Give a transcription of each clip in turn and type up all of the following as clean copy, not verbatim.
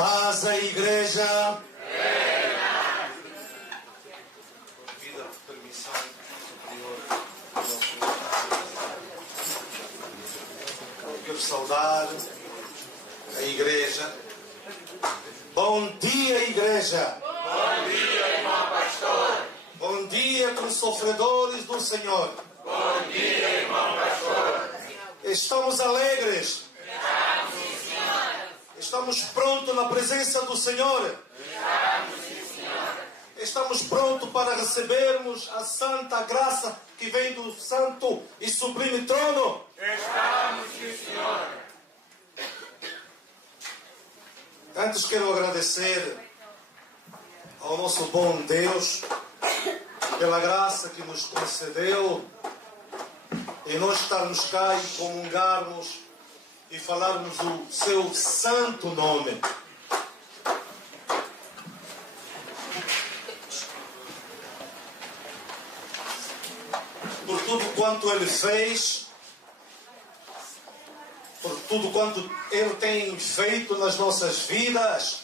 Paz à igreja. Devido à permissão superior do nosso quero saudar a igreja. Bom dia, igreja. Bom dia, irmão pastor. Bom dia, com sofredores do Senhor. Bom dia, irmão pastor. Estamos alegres. Estamos, sim, senhor. Estamos prontos na presença do Senhor. Estamos, sim, senhor. Estamos prontos para recebermos a santa graça que vem do santo e sublime trono. Estamos, sim, senhor. Antes quero agradecer ao nosso bom Deus pela graça que nos concedeu e nós estarmos cá e comungarmos e falarmos o seu santo nome. Por tudo quanto Ele fez, por tudo quanto Ele tem feito nas nossas vidas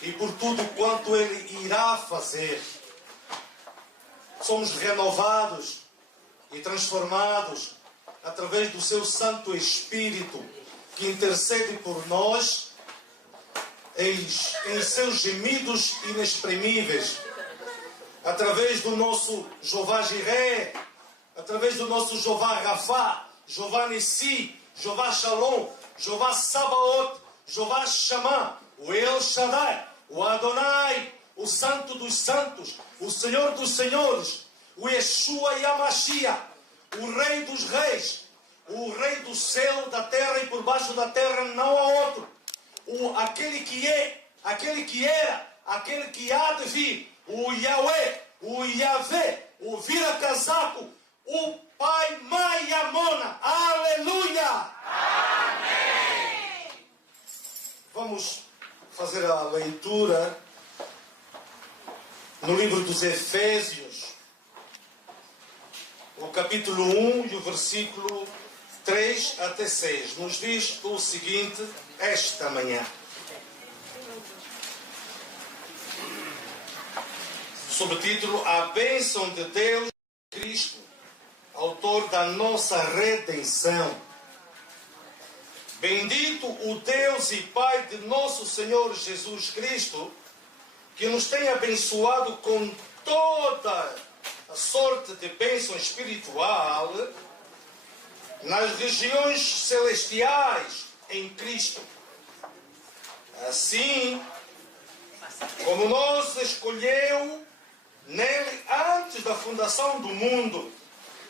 e por tudo quanto Ele irá fazer. Somos renovados e transformados através do seu Santo Espírito que intercede por nós em seus gemidos inexprimíveis, através do nosso Jeová Jireh, através do nosso Jeová Rafá, Jeová Nissi, Jeová Shalom, Jeová Sabaoth, Jeová Shammah, o El Shaddai, o Adonai, o Santo dos Santos, o Senhor dos Senhores, o Yeshua Yamashiach, o Rei dos Reis, o Rei do céu, da terra e por baixo da terra não há outro. Aquele que é, aquele que era, aquele que há de vir, o Yahweh, o Yahvé, o vira-casaco, o Pai Maiamona. Aleluia! Amém! Vamos fazer a leitura no livro dos Efésios, o capítulo 1 e o versículo 3 até 6. Nos diz o seguinte esta manhã. Subtítulo: A bênção de Deus Cristo, autor da nossa redenção. Bendito o Deus e Pai de nosso Senhor Jesus Cristo, que nos tem abençoado com toda a sorte de bênção espiritual nas regiões celestiais em Cristo. Assim como nos escolheu nele antes da fundação do mundo,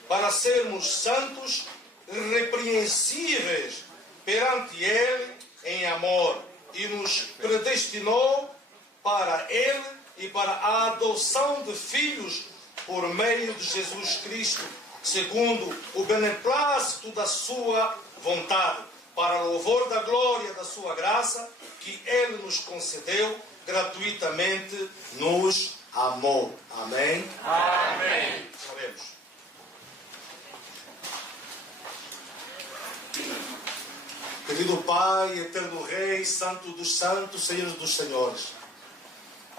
para sermos santos e irrepreensíveis perante Ele em amor, e nos predestinou para Ele e para a adoção de filhos por meio de Jesus Cristo, segundo o beneplácito da sua vontade, para louvor da glória da sua graça, que Ele nos concedeu gratuitamente, nos amou. Amém? Amém. Sabemos. Querido Pai, eterno Rei, Santo dos Santos, Senhor dos Senhores,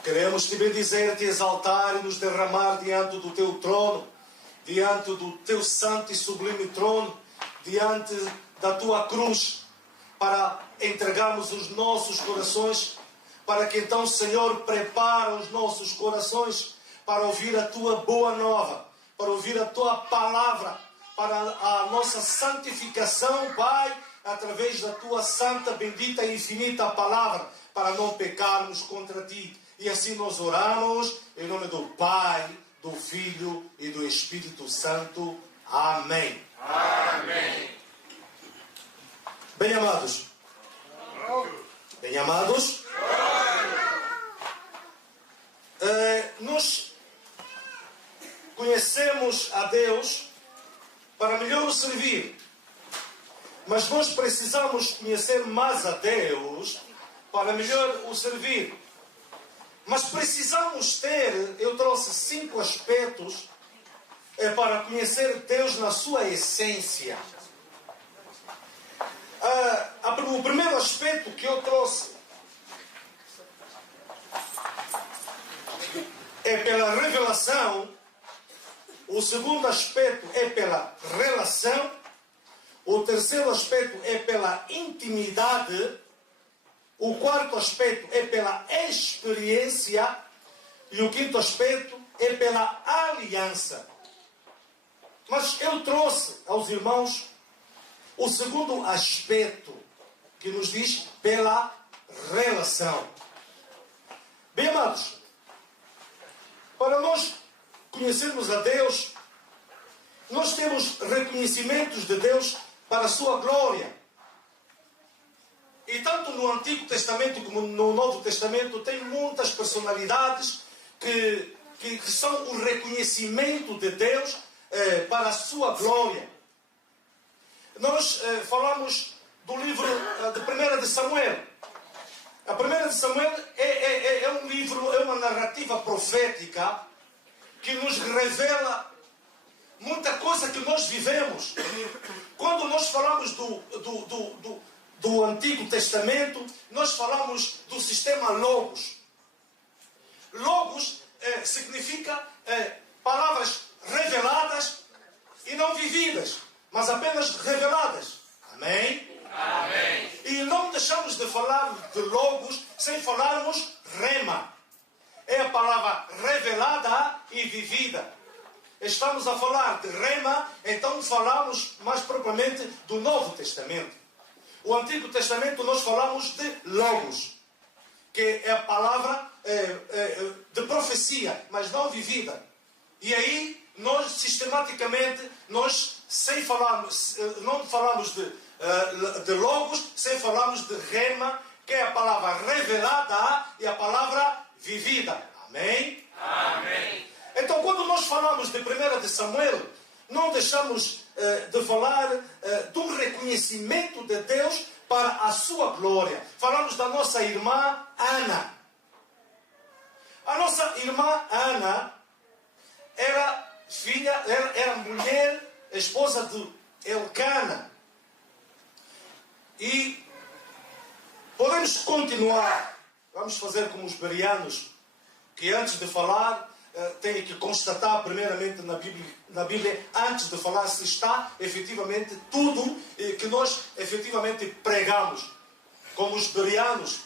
queremos te bendizer, te exaltar e nos derramar diante do teu trono, diante do teu santo e sublime trono, diante da tua cruz, para entregarmos os nossos corações, para que então, Senhor, prepara os nossos corações para ouvir a tua boa nova, para ouvir a tua palavra, para a nossa santificação, Pai, através da tua santa, bendita e infinita palavra, para não pecarmos contra ti. E assim nós oramos em nome do Pai, do Filho e do Espírito Santo. Amém. Amém. Bem amados. Bem amados. Nós conhecemos a Deus para melhor o servir. Mas nós precisamos conhecer mais a Deus para melhor o servir. Mas precisamos ter, eu trouxe 5 aspectos para conhecer Deus na sua essência. O primeiro aspecto que eu trouxe é pela revelação. O segundo aspecto é pela relação. O terceiro aspecto é pela intimidade. O quarto aspecto é pela experiência. E o quinto aspecto é pela aliança. Mas eu trouxe aos irmãos o segundo aspecto, que nos diz pela relação. Bem, amados, para nós conhecermos a Deus, nós temos reconhecimentos de Deus para a sua glória. E tanto no Antigo Testamento como no Novo Testamento tem muitas personalidades que são o reconhecimento de Deus para a sua glória. Nós falamos do livro de 1 de Samuel. A 1 de Samuel é um livro, é uma narrativa profética que nos revela muita coisa que nós vivemos. Quando nós falamos do Antigo Testamento, nós falamos do sistema Logos. Logos significa palavras reveladas e não vividas, mas apenas reveladas. Amém? Amém. E não deixamos de falar de Logos sem falarmos Rema. É a palavra revelada e vivida. Estamos a falar de Rema, então falamos mais propriamente do Novo Testamento. O Antigo Testamento nós falamos de Logos, que é a palavra de profecia, mas não vivida. E aí, nós sistematicamente, não falamos de Logos, sem falarmos de Rema, que é a palavra revelada e a palavra vivida. Amém? Amém. Então, quando nós falamos de 1 de Samuel, não deixamos de falar do reconhecimento de Deus para a sua glória. Falamos da nossa irmã Ana. A nossa irmã Ana era mulher, esposa de Elcana. E podemos continuar. Vamos fazer como os bereanos, que antes de falar têm que constatar primeiramente na Bíblia, antes de falar, se está efetivamente tudo que nós efetivamente pregamos, como os bereanos,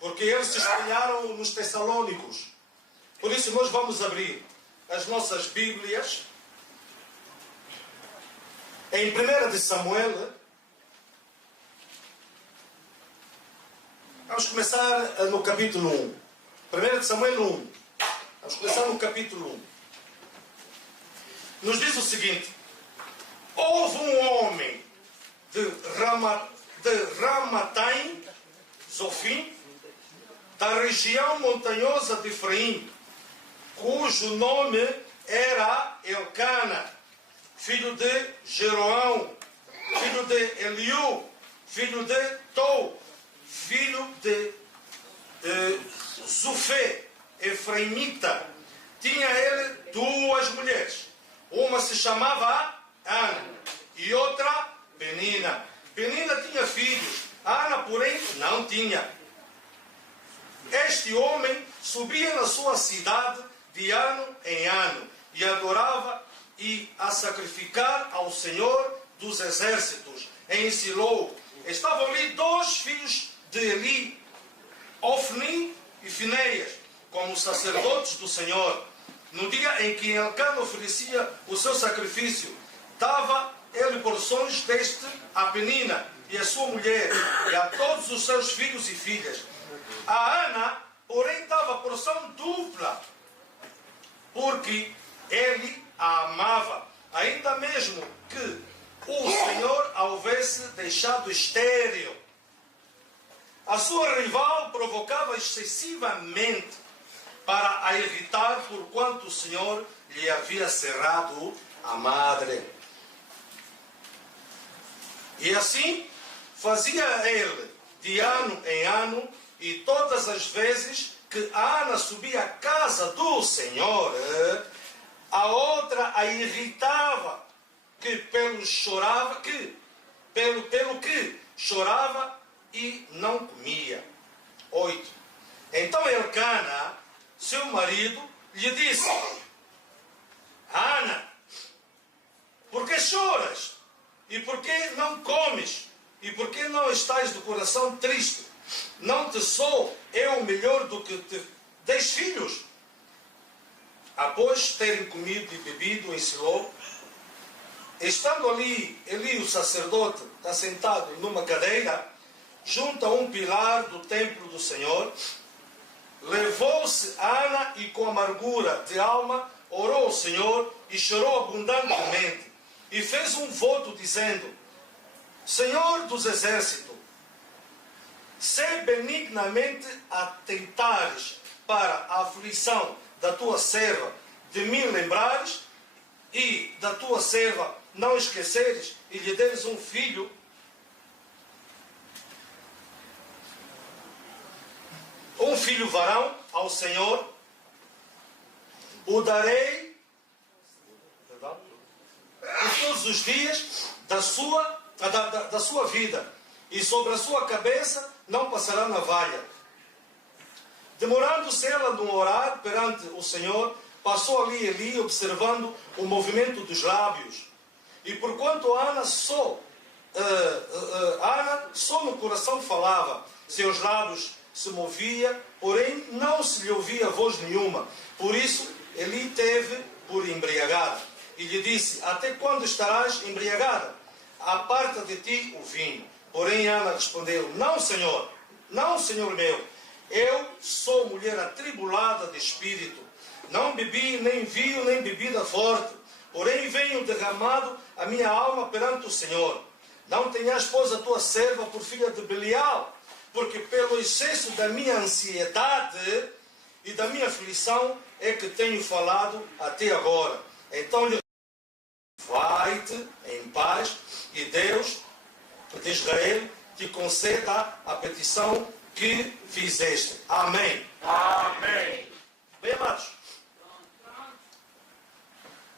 porque eles se espelharam nos Tessalônicos. Por isso nós vamos abrir as nossas Bíblias em 1 de Samuel. Vamos começar no capítulo 1. 1 de Samuel 1. Vamos começar no capítulo 1. Nos diz o seguinte: houve um homem de Ramataim, Zofim, da região montanhosa de Efraim, cujo nome era Elcana, filho de Jeroão, filho de Eliú, filho de Tou, filho de Zufé, efraimita. Tinha ele duas mulheres. Uma se chamava Ana e outra Penina. Penina tinha filhos, Ana, porém, não tinha. Este homem subia na sua cidade de ano em ano e adorava e a sacrificar ao Senhor dos exércitos em Siló. Estavam ali dois filhos de Eli, Ofni e Finéias, como sacerdotes do Senhor. No dia em que Elcana oferecia o seu sacrifício, dava ele porções deste a Penina e a sua mulher e a todos os seus filhos e filhas. A Ana, porém, dava porção dupla, porque ele a amava, ainda mesmo que o Senhor a houvesse deixado estéril. A sua rival provocava excessivamente para a irritar, porquanto o Senhor lhe havia cerrado a madre. E assim fazia ele de ano em ano, e todas as vezes que Ana subia à casa do Senhor, a outra a irritava, pelo que chorava e não comia. 8. Então Elcana, seu marido, lhe disse: Ana, por que choras? E por que não comes? E por que não estás de coração triste? Não te sou eu melhor do que te 10 filhos? Após terem comido e bebido em Siló, estando ali Eli, o sacerdote, está sentado numa cadeira, junto a um pilar do templo do Senhor, levou-se Ana e com amargura de alma orou ao Senhor e chorou abundantemente. E fez um voto dizendo: Senhor dos exércitos, se benignamente atentares para a aflição da tua serva, de mim lembrares, e da tua serva não esqueceres, e lhe deres um filho, varão ao Senhor, o darei por todos os dias da sua vida, e sobre a sua cabeça não passará navalha. Demorando-se ela no orar perante o Senhor, passou ali Eli, observando o movimento dos lábios. E porquanto Ana só no coração falava, seus lábios se movia, porém não se lhe ouvia voz nenhuma. Por isso Eli teve por embriagada. E lhe disse: até quando estarás embriagada? Aparta de ti o vinho. Porém Ana respondeu: não, Senhor meu, eu sou mulher atribulada de espírito. Não bebi nem vinho nem bebida forte, porém venho derramado a minha alma perante o Senhor. Não tenhas, pois, a tua serva por filha de Belial, porque pelo excesso da minha ansiedade e da minha aflição é que tenho falado até agora. Então lhe: vai-te em paz, e Deus de Israel te conceda a petição que fizeste. Amém. Amém. Bem, amados,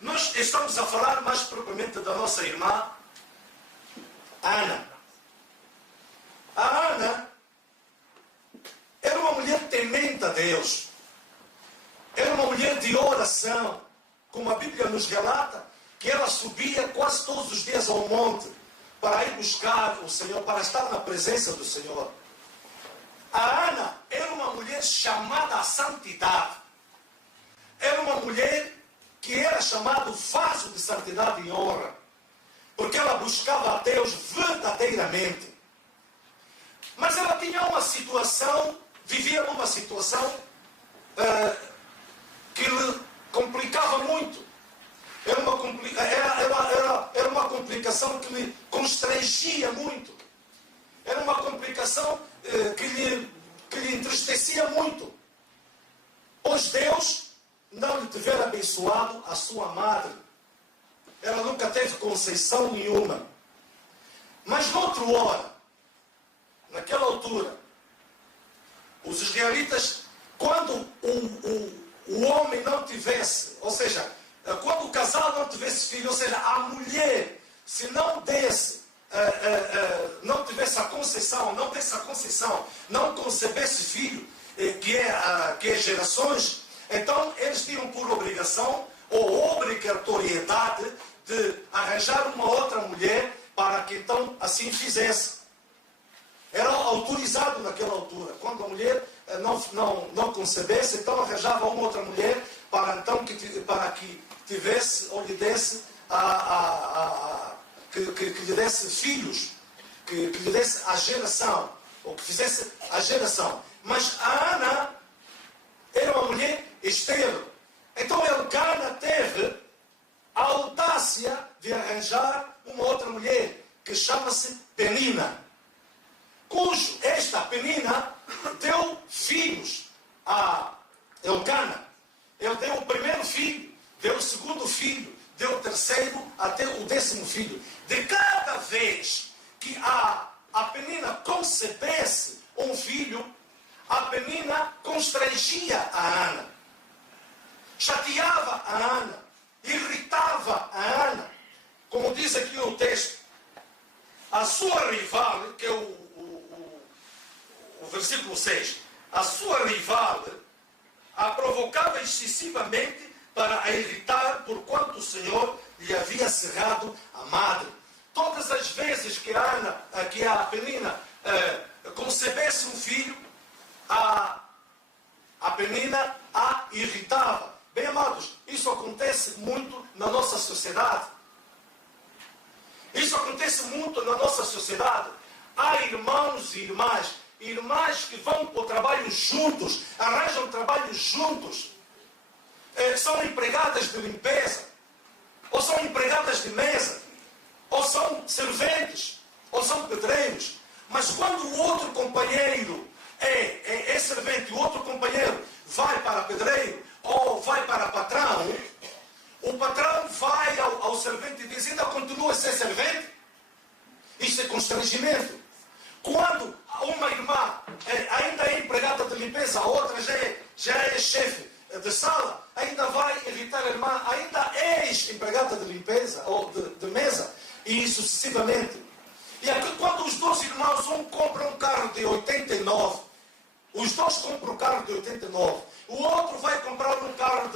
nós estamos a falar mais propriamente da nossa irmã Ana. A Ana era uma mulher temente a Deus. Era uma mulher de oração. Como a Bíblia nos relata, que ela subia quase todos os dias ao monte para ir buscar o Senhor, para estar na presença do Senhor. A Ana era uma mulher chamada à santidade. Era uma mulher que era chamada vaso de santidade e honra, porque ela buscava a Deus verdadeiramente. Mas ela tinha uma situação, vivia numa situação que lhe complicava muito. Era uma complicação que lhe constrangia muito. Era uma complicação que lhe entristecia muito. Pois Deus não lhe tiver abençoado a sua madre. Ela nunca teve conceição nenhuma. Mas noutra hora, naquela altura, os israelitas, quando o homem não tivesse, ou seja, quando o casal não tivesse filho, ou seja, a mulher, se não desse, não tivesse a conceição, não concebesse filho, que é gerações, então eles tinham por obrigação ou obrigatoriedade de arranjar uma outra mulher para que então assim fizesse. Era autorizado naquela altura. Quando a mulher não concebesse, então arranjava uma outra mulher para que tivesse ou lhe desse que lhe desse filhos, que lhe desse a geração, ou que fizesse a geração. Mas a Ana era uma mulher estéril. Então Elcana teve a audácia de arranjar uma outra mulher, que chama-se Penina, cujo esta Penina deu filhos a Elcana. Ele deu o primeiro filho, deu o segundo filho, deu o terceiro até o 10º filho. De cada vez que a Penina concebesse um filho, a Penina constrangia a Ana, chateava a Ana, irritava a Ana. Como diz aqui o texto, a sua rival, que é o versículo 6, a sua rival, a provocava excessivamente para a irritar, porquanto o Senhor lhe havia cerrado a madre. Todas as vezes que a Penina concebesse um filho, a Penina a irritava. Bem, amados, isso acontece muito na nossa sociedade. Isso acontece muito na nossa sociedade. Há irmãos e irmãs que vão para o trabalho juntos, arranjam trabalho juntos, são empregadas de limpeza, ou são empregadas de mesa, ou são serventes, ou são pedreiros. Mas quando o outro companheiro é servente, o outro companheiro vai para pedreiro, ou vai para patrão, o patrão vai ao servente e diz: ainda continua a ser servente? Isso é constrangimento. Quando uma irmã ainda é empregada de limpeza, a outra já é chefe de sala, ainda vai irritar a irmã: ainda és empregada de limpeza ou de mesa, e sucessivamente. E aqui, quando os dois irmãos, um compra um carro de 89, os dois compram um carro de 89, o outro vai comprar um carro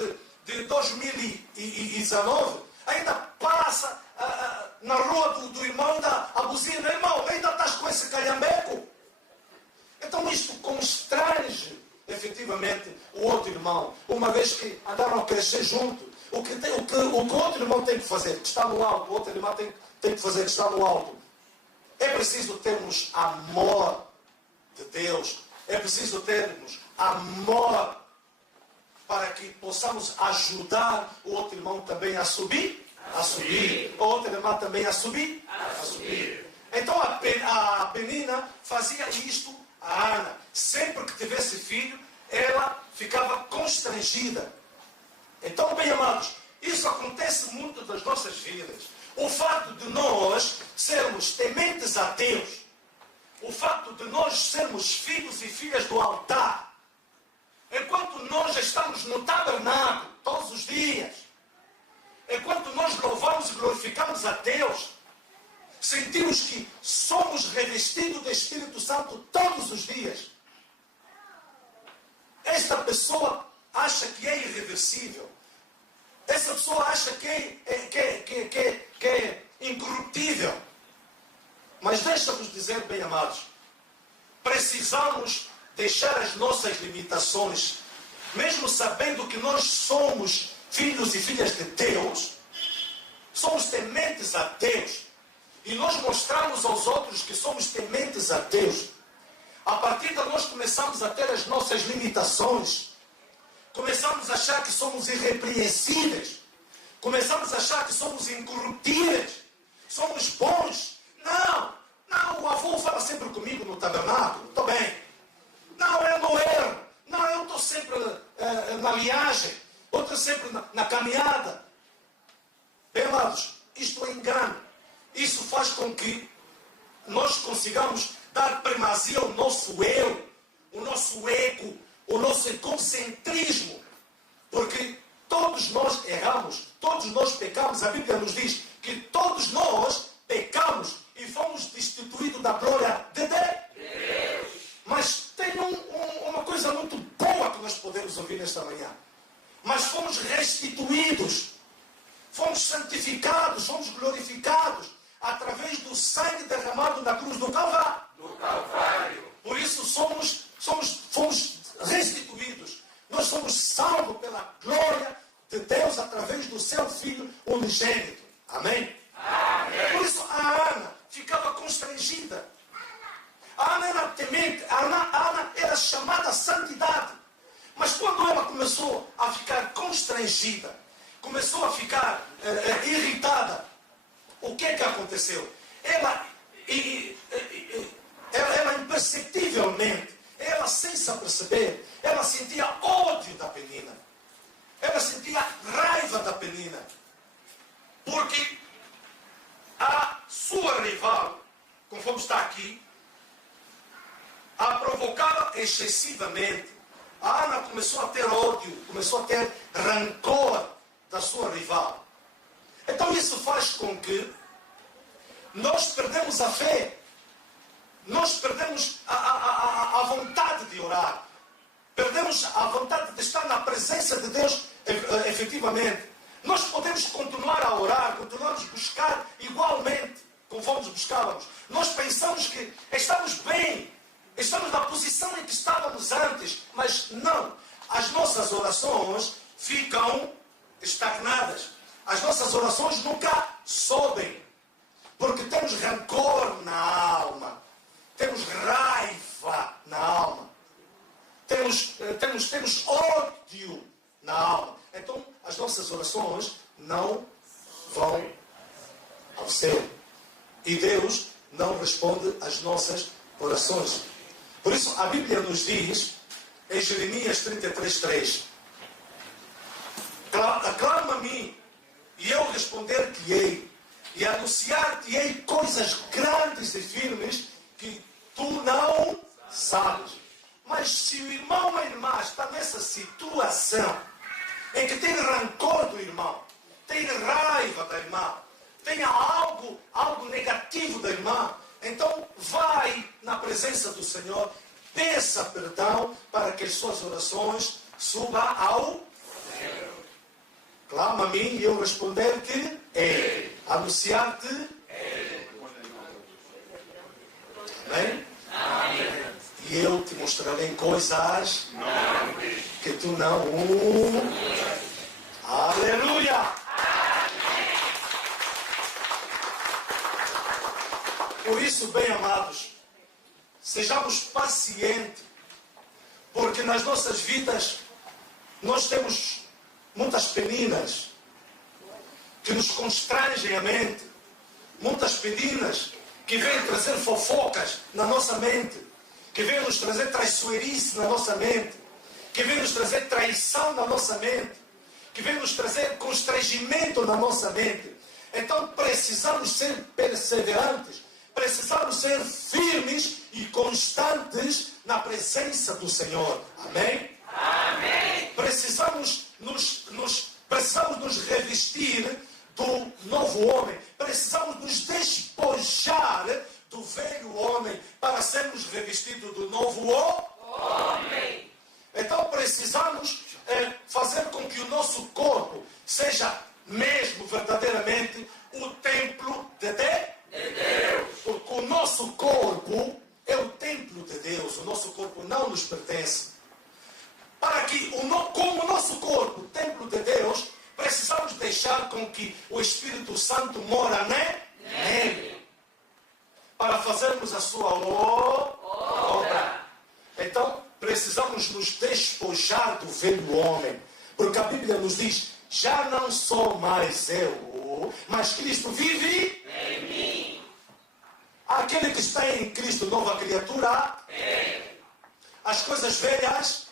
de 2019, ainda passa na rua do irmão, ainda a buzina: irmão, ainda estás com esse calhambeco? Então isto constrange efetivamente o outro irmão, uma vez que andaram a crescer junto. O que o outro irmão tem que fazer, que está no alto, o outro irmão tem que fazer, que está no alto. É preciso termos amor de Deus, é preciso termos amor para que possamos ajudar o outro irmão também a subir, o outro irmão também a subir, Então a Penina fazia isto a Ana. Sempre que tivesse filho, ela ficava constrangida. Então, bem amados, isso acontece muito nas nossas vidas. O fato de nós sermos tementes a Deus, o fato de nós sermos filhos e filhas do altar, enquanto nós estamos no tabernáculo todos os dias, enquanto nós louvamos e glorificamos a Deus, sentimos que somos revestidos do Espírito Santo todos os dias. Esta pessoa acha que é irreversível. Essa pessoa acha que é incorruptível. Mas deixa-vos dizer, bem amados, precisamos deixar as nossas limitações, mesmo sabendo que nós somos filhos e filhas de Deus, somos tementes a Deus, e nós mostramos aos outros que somos tementes a Deus. A partir de nós começamos a ter as nossas limitações, começamos a achar que somos irrepreensíveis, começamos a achar que somos incorruptíveis, somos bons. Não, o avô fala sempre comigo no tabernáculo, estou bem. Não, eu não erro. Não, eu estou sempre na viagem, eu estou sempre na caminhada. Bem, amados, isto é engano. Isso faz com que nós consigamos dar primazia ao nosso eu, o nosso ego, o nosso egocentrismo. Porque todos nós erramos, todos nós pecamos. A Bíblia nos diz que todos nós pecamos e fomos destituídos da glória de Deus. Mas tem uma coisa muito boa que nós podemos ouvir nesta manhã. Mas fomos restituídos, fomos santificados, fomos glorificados através do sangue derramado na cruz do Calvário. Por isso fomos restituídos. Nós somos salvos pela glória de Deus através do seu Filho unigênito. Amém? Amém. Por isso a Ana ficava constrangida. A Ana era temente, a Ana era chamada a santidade. Mas quando ela começou a ficar constrangida, começou a ficar irritada, o que é que aconteceu? Ela imperceptivelmente, ela sem se aperceber, ela sentia ódio da Penina. Ela sentia raiva da Penina. Porque a sua rival, conforme está aqui, a provocava excessivamente. A Ana começou a ter ódio, começou a ter rancor da sua rival. Então isso faz com que nós perdemos a fé, nós perdemos a vontade de orar, perdemos temos a vontade de estar na presença de Deus efetivamente, nós podemos continuar a orar, continuamos a buscar igualmente, conforme buscávamos. Nós pensamos que estamos bem, estamos na posição em que estávamos antes, mas não. As nossas orações ficam estagnadas. As nossas orações nunca sobem, porque temos rancor na alma, temos raiva na alma, temos ódio na alma. Então as nossas orações não vão ao céu e Deus não responde às nossas orações. Por isso a Bíblia nos diz em Jeremias 33:3: aclama a mim e eu responder-te-ei e anunciar-te-ei coisas grandes e firmes que tu não sabes. Mas se o irmão ou a irmã está nessa situação em que tem rancor do irmão, tem raiva da irmã, tem algo negativo da irmã, então vai na presença do Senhor, peça perdão para que as suas orações subam ao céu. Clama a mim e eu responder-te, anunciar-te. Amém? Amém. E eu te mostrarei coisas que tu não. Aleluia! Por isso, bem amados, sejamos pacientes, porque nas nossas vidas nós temos muitas peninas que nos constrangem a mente, muitas peninas que vêm trazer fofocas na nossa mente, que vêm nos trazer traiçoeirice na nossa mente, que vêm nos trazer traição na nossa mente, que vêm nos trazer constrangimento na nossa mente. Então precisamos ser perseverantes, precisamos ser firmes e constantes na presença do Senhor. Amém? Amém. Precisamos nos revestir do novo homem. Precisamos nos despojar do velho homem para sermos revestidos do novo homem. Então precisamos fazer com que o nosso corpo seja mesmo verdadeiramente o templo de Deus. Porque o nosso corpo é o templo de Deus. O nosso corpo não nos pertence. Para que, como o nosso corpo, o templo de Deus, precisamos deixar com que o Espírito Santo mora nele. Para fazermos a sua obra. Então, precisamos nos despojar do velho homem. Porque a Bíblia nos diz, já não sou mais eu, mas Cristo vive em mim. Aquele que está em Cristo, nova criatura, as coisas velhas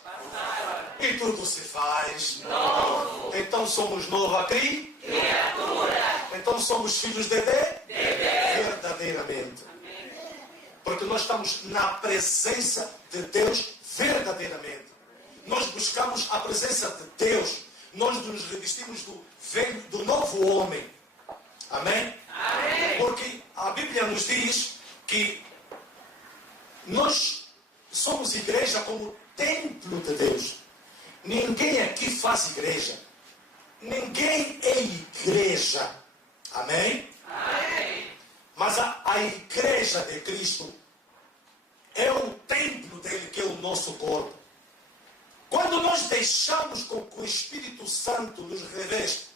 e tudo se faz novo. Então somos nova criatura. Então somos filhos de Deus verdadeiramente. Porque nós estamos na presença de Deus verdadeiramente. Nós buscamos a presença de Deus. Nós nos revestimos do novo homem. Amém? Amém? Porque a Bíblia nos diz que nós somos igreja como templo de Deus. Ninguém aqui faz igreja. Ninguém é igreja. Amém? Amém. Mas a igreja de Cristo é o templo dele, que é o nosso corpo. Quando nós deixamos com que o Espírito Santo nos reveste,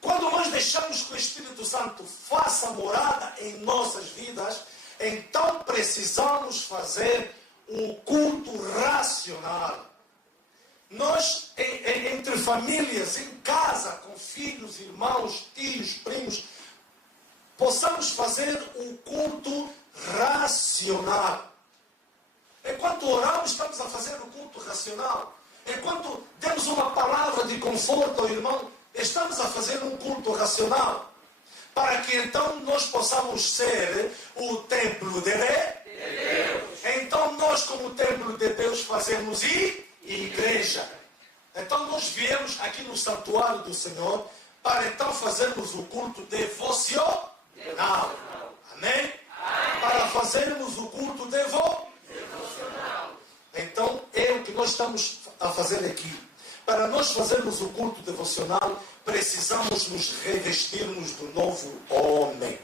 quando nós deixamos que o Espírito Santo faça morada em nossas vidas, então precisamos fazer um culto racional. Nós, entre famílias, em casa, com filhos, irmãos, tios, primos, possamos fazer um culto racional. Enquanto oramos, estamos a fazer um culto racional. Enquanto demos uma palavra de conforto ao irmão, estamos a fazer um culto racional. Para que então nós possamos ser o templo de Deus. Então nós, como templo de Deus, fazemos igreja. Então nós viemos aqui no santuário do Senhor para então fazermos o culto devocional. Amém? Para fazermos o culto devocional. Então é o que nós estamos a fazer aqui. Para nós fazermos o culto devocional, precisamos nos revestirmos do novo homem.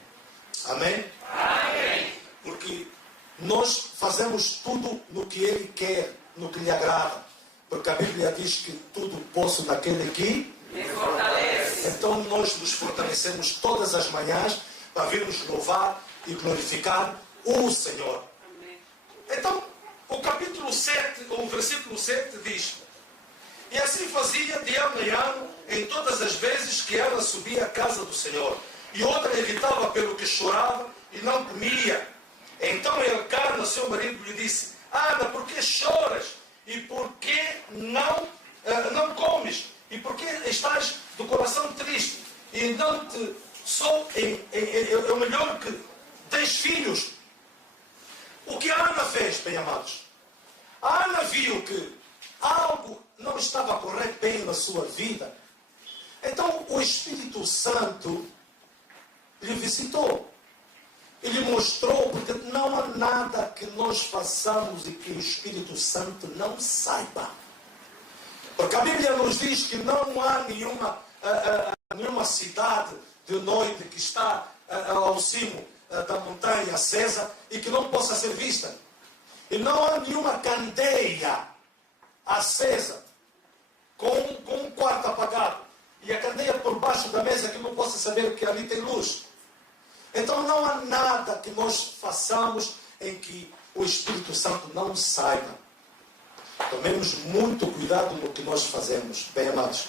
Amém? Amém. Porque nós fazemos tudo no que Ele quer, no que lhe agrada. Porque a Bíblia diz que tudo posso naquele que Me fortalece. Então nós nos fortalecemos todas as manhãs para virmos louvar e glorificar o Senhor. Amém. Então, o capítulo 7, ou o versículo 7 diz: e assim fazia de ano em ano, em todas as vezes que ela subia à casa do Senhor. E outra evitava pelo que chorava e não comia. Então Elcana, seu marido, lhe disse: Ana, por que choras? E por que não comes? E por que estás do coração triste? E não te sou é melhor que 10 filhos. O que a Ana fez, bem amados? A Ana viu que algo não estava a correr bem na sua vida. Então o Espírito Santo lhe visitou. Ele mostrou, porque não há nada que nós façamos e que o Espírito Santo não saiba. Porque a Bíblia nos diz que não há nenhuma cidade de noite que está ao cimo da montanha acesa e que não possa ser vista. E não há nenhuma candeia acesa com um quarto apagado e a candeia por baixo da mesa que não possa saber que ali tem luz. Então não há nada que nós façamos em que o Espírito Santo não saiba. Tomemos muito cuidado no que nós fazemos, bem amados.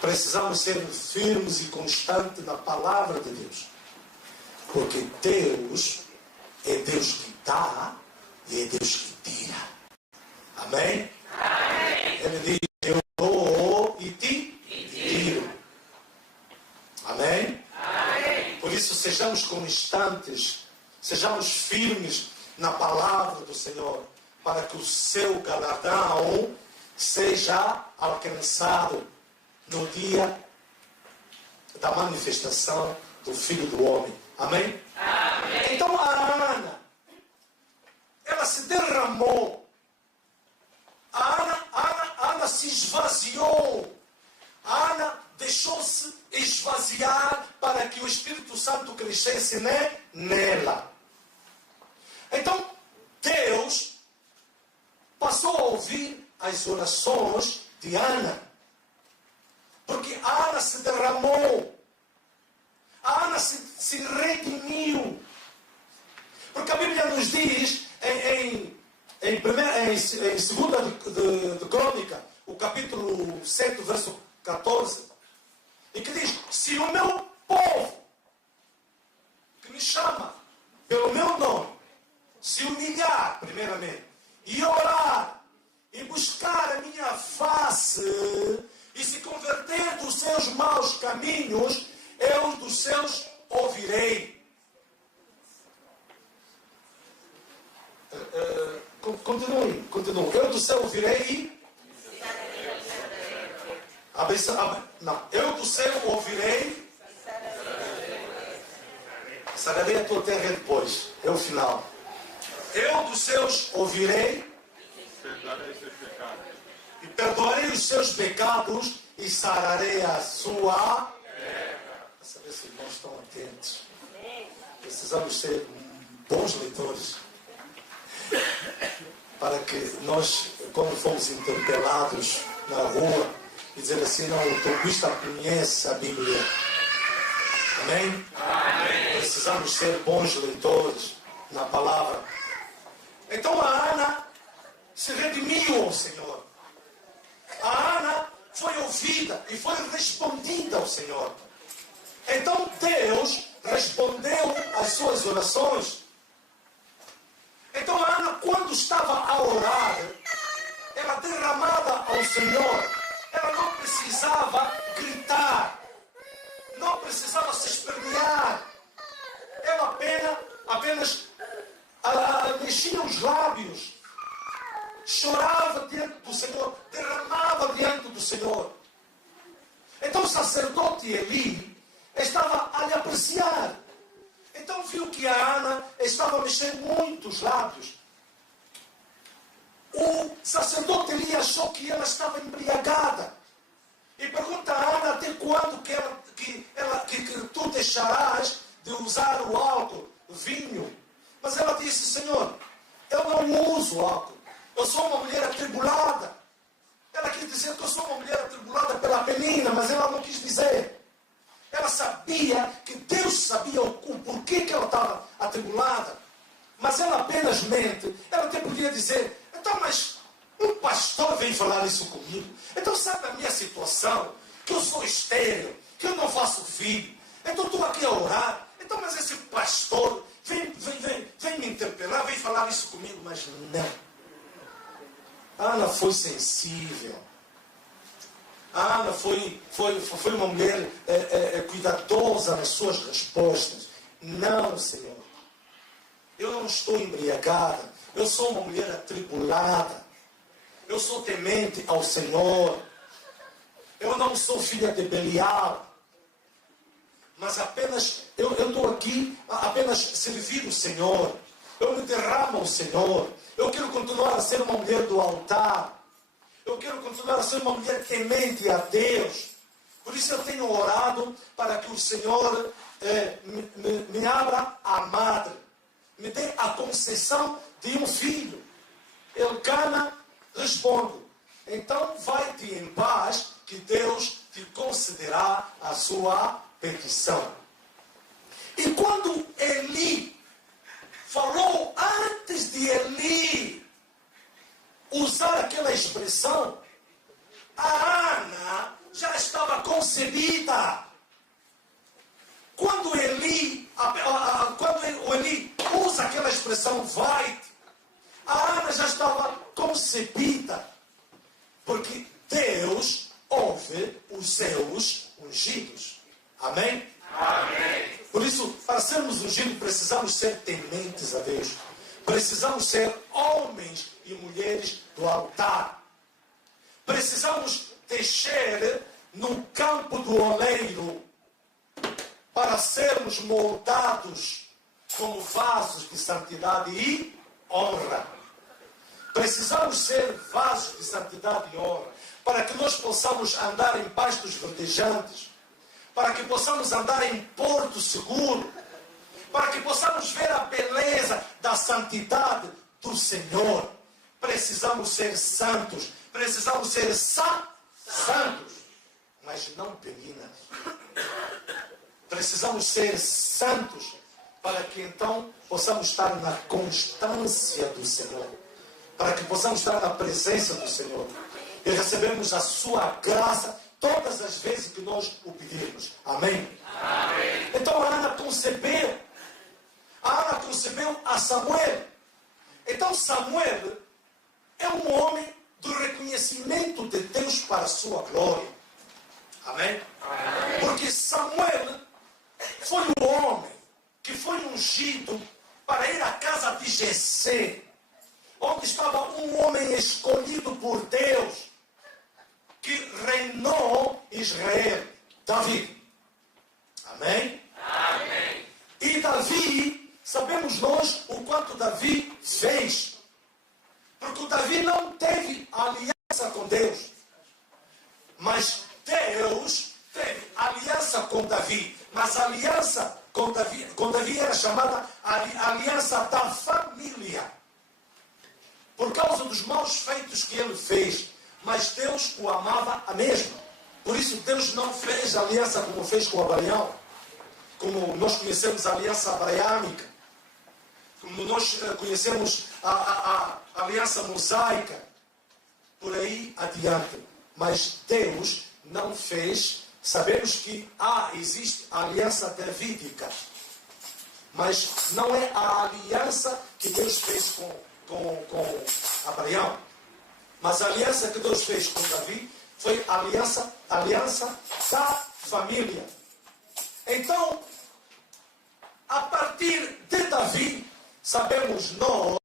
Precisamos ser firmes e constantes na palavra de Deus. Porque Deus é Deus que dá e é Deus que tira. Amém? Amém. Ele diz: eu dou e te tiro. Amém? Amém. Por isso, sejamos constantes, sejamos firmes na palavra do Senhor, para que o seu galardão seja alcançado no dia da manifestação do Filho do Homem. Amém? Amém. Então a Ana, ela se derramou. A Ana se esvaziou. A Ana deixou-se esvaziar para que o Espírito Santo crescesse nela. Então, Deus passou a ouvir as orações de Ana. Porque a Ana se derramou. A Ana se redimiu. Porque a Bíblia nos diz em 2 de Crônica, o capítulo 7, verso 14, e que diz: se o meu povo, que me chama pelo meu nome, se humilhar primeiramente, e orar, e buscar a minha face, e se converter dos seus maus caminhos, eu dos seus ouvirei. Continue. Eu do céu ouvirei e... Não. Eu do céu ouvirei... Sararei a tua terra depois. É o final. Eu dos céus ouvirei... E perdoarei os seus pecados e sararei a sua... Para saber se os irmãos estão atentos. Precisamos ser bons leitores. Para que nós, quando fomos interpelados na rua, e dizer assim: não, o tombista conhece a Bíblia. Amém? Amém. Precisamos ser bons leitores na palavra. Então a Ana se redimiu ao Senhor. A Ana foi ouvida e foi respondida ao Senhor. Então Deus respondeu às suas orações. Então a Ana, quando estava a orar, ela derramava ao Senhor, ela não precisava gritar, não precisava se espernear, ela apenas mexia os lábios, chorava diante do Senhor, derramava diante do Senhor. Então o sacerdote Eli estava a lhe apreciar. Então viu que a Ana estava a mexer muitos lábios. O sacerdote Eli achou que ela estava embriagada. E pergunta a Ana até quando que tu deixarás de usar o álcool, o vinho. Mas ela disse, Senhor, eu não uso álcool. Eu sou uma mulher atribulada. Ela quis dizer que eu sou uma mulher atribulada pela Penina, mas ela não quis dizer. Ela sabia que Deus sabia o porquê que ela estava atribulada. Mas ela apenas mente. Ela até podia dizer, então, mas um pastor veio falar isso comigo. Então sabe a minha situação? Que eu sou estéril, que eu não faço filho. Então estou aqui a orar. Então, mas esse pastor vem me interpelar, vem falar isso comigo. Mas não. Ana foi sensível. Ana foi uma mulher cuidadosa nas suas respostas. Não, Senhor. Eu não estou embriagada. Eu sou uma mulher atribulada. Eu sou temente ao Senhor. Eu não sou filha de Belial. Mas apenas, eu estou aqui apenas servir o Senhor. Eu me derramo ao Senhor. Eu quero continuar a ser uma mulher do altar. Eu quero continuar a ser uma mulher temente a Deus. Por isso eu tenho orado para que o Senhor me abra a madre. Me dê a concessão de um filho. Elcana responde, então vai-te em paz, que Deus te concederá a sua petição. E quando Eli falou, antes de Eli usar aquela expressão, a Ana já estava concebida. Quando o Eli usa aquela expressão, vai, a Ana já estava concebida. Porque Deus ouve os seus ungidos. Amém? Amém. Por isso, para sermos ungidos, precisamos ser tementes a Deus. Precisamos ser homens e mulheres do altar. Precisamos descer no campo do oleiro para sermos moldados como vasos de santidade e honra. Precisamos ser vasos de santidade e honra para que nós possamos andar em pastos verdejantes, para que possamos andar em porto seguro, para que possamos ver a beleza da santidade do Senhor. Precisamos ser santos, precisamos ser santos, mas não peninas. Precisamos ser santos para que então possamos estar na constância do Senhor, para que possamos estar na presença do Senhor e recebemos a sua graça todas as vezes que nós o pedirmos. Amém? Amém. Então a Ana concebeu a Samuel. Então Samuel é um homem do reconhecimento de Deus para a sua glória. Amém? Amém. Porque Samuel foi o homem que foi ungido para ir à casa de Jessé, onde estava um homem escolhido por Deus, que reinou Israel, Davi. Amém? Amém. E Davi, sabemos nós o quanto Davi fez. Porque o Davi não teve aliança com Deus. Mas Deus teve aliança com Davi. Mas a aliança com Davi era chamada aliança da família. Por causa dos maus feitos que ele fez. Mas Deus o amava a mesma. Por isso Deus não fez aliança como fez com Abraão. Como nós conhecemos a aliança abraâmica. Como nós conhecemos a aliança mosaica. Por aí adiante. Mas Deus não fez. Sabemos que existe a aliança davídica. Mas não é a aliança que Deus fez com Abraão. Mas a aliança que Deus fez com Davi foi a aliança da família. Então, a partir de Davi, sabemos nós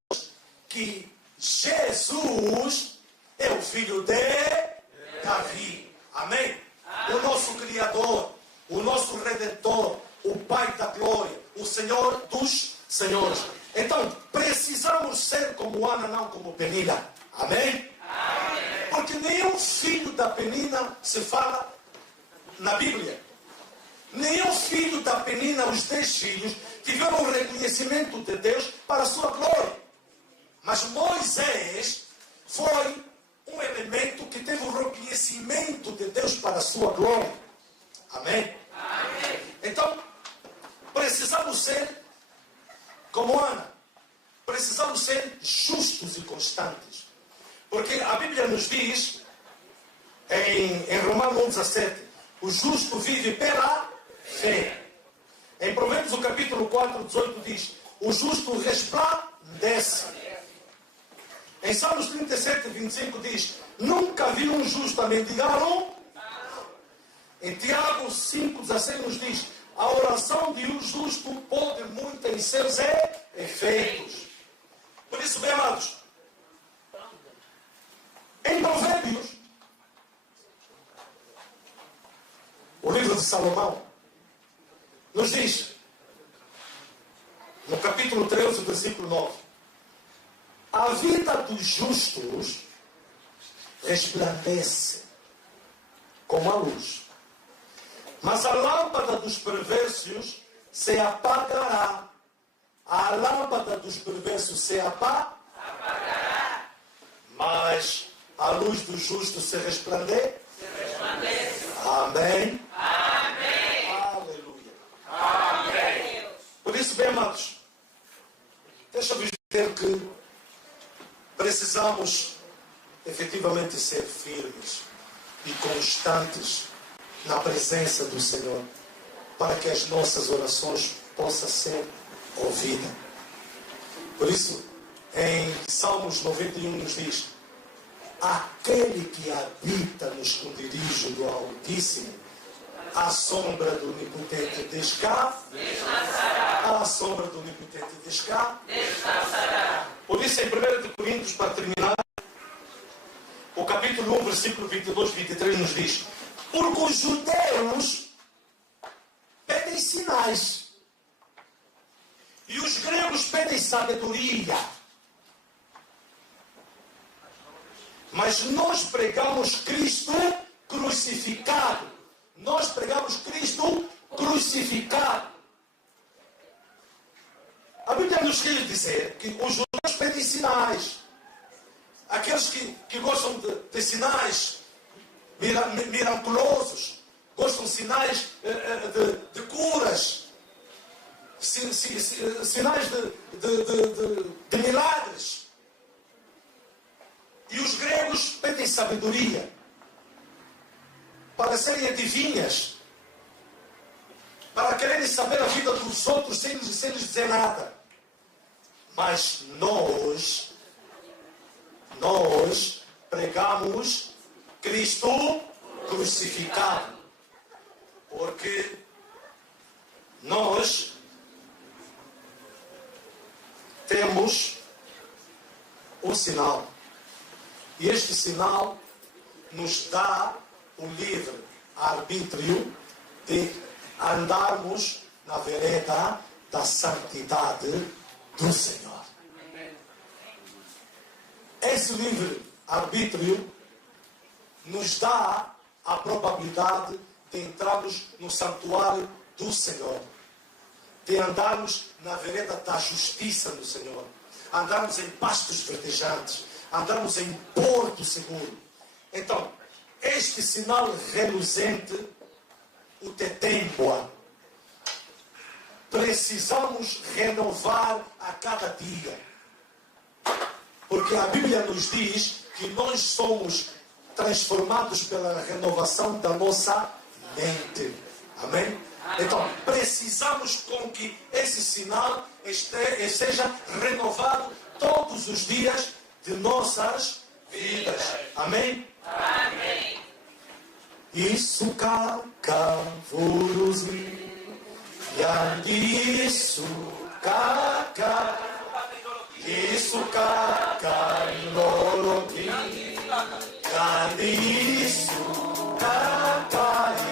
que Jesus é o filho de Davi. Amém? O nosso Criador, o nosso Redentor, o Pai da Glória, o Senhor dos Senhores. Então, precisamos ser como Ana, não como Penina. Amém? Porque nenhum filho da Penina se fala na Bíblia. Nenhum filho da Penina, os 10 filhos, tiveram o reconhecimento de Deus para a sua glória. Mas Moisés foi um elemento que teve o reconhecimento de Deus para a sua glória. Amém? Amém. Então, precisamos ser como Ana. Precisamos ser justos e constantes. Porque a Bíblia nos diz, em Romanos 1,17, o justo vive pela fé. Em Provérbios, o capítulo 4, 18, diz, o justo resplandece. Em Salmos 37, 25 diz, nunca vi um justo a mendigar um. Em Tiago 5, 16 nos diz, a oração de um justo pode muito em seus efeitos. Por isso, bem amados, em Provérbios, o livro de Salomão, nos diz, no capítulo 13, versículo 9, a vida dos justos resplandece como a luz, mas a lâmpada dos perversos se apagará. A lâmpada dos perversos se apagará, mas a luz dos justos se resplandece. Amém. Amém. Aleluia. Amém. Por isso, bem amados, deixa-me dizer que precisamos efetivamente ser firmes e constantes na presença do Senhor, para que as nossas orações possam ser ouvidas. Por isso, em Salmos 91 nos diz, aquele que habita no esconderijo do Altíssimo, à sombra do Onipotente descansará. À sombra do Onipotente descansará. Por isso, em 1 Coríntios, para terminar, o capítulo 1, versículo 22, 23 nos diz, porque os judeus pedem sinais e os gregos pedem sabedoria. Mas nós pregamos Cristo crucificado. Nós pregamos Cristo crucificado. A Bíblia nos quer dizer que os judeus pedem sinais. Aqueles que gostam de sinais miraculosos, gostam de sinais de curas, sinais de milagres. E os gregos pedem sabedoria para serem adivinhas, para quererem saber a vida dos outros sem lhes dizer nada. Mas nós pregamos Cristo crucificado, porque nós temos um sinal, e este sinal nos dá o livre arbítrio de andarmos na vereda da santidade do Senhor. Esse livre arbítrio nos dá a probabilidade de entrarmos no santuário do Senhor, de andarmos na vereda da justiça do Senhor, andarmos em pastos verdejantes, andarmos em porto seguro. Então, este sinal reluzente, o tempo, precisamos renovar a cada dia. Porque a Bíblia nos diz que nós somos transformados pela renovação da nossa mente. Amém? Então, precisamos com que esse sinal seja renovado todos os dias de nossas vidas. Amém? Amém. Isso cavuruzi, isso isso cacailoroti, isso cacailiano.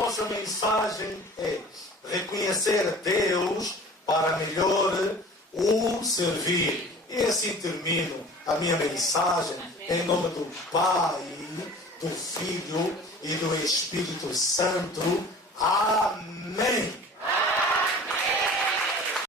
nossa mensagem é reconhecer Deus para melhor o servir. E assim termino a minha mensagem em nome do Pai, do Filho e do Espírito Santo. Amém.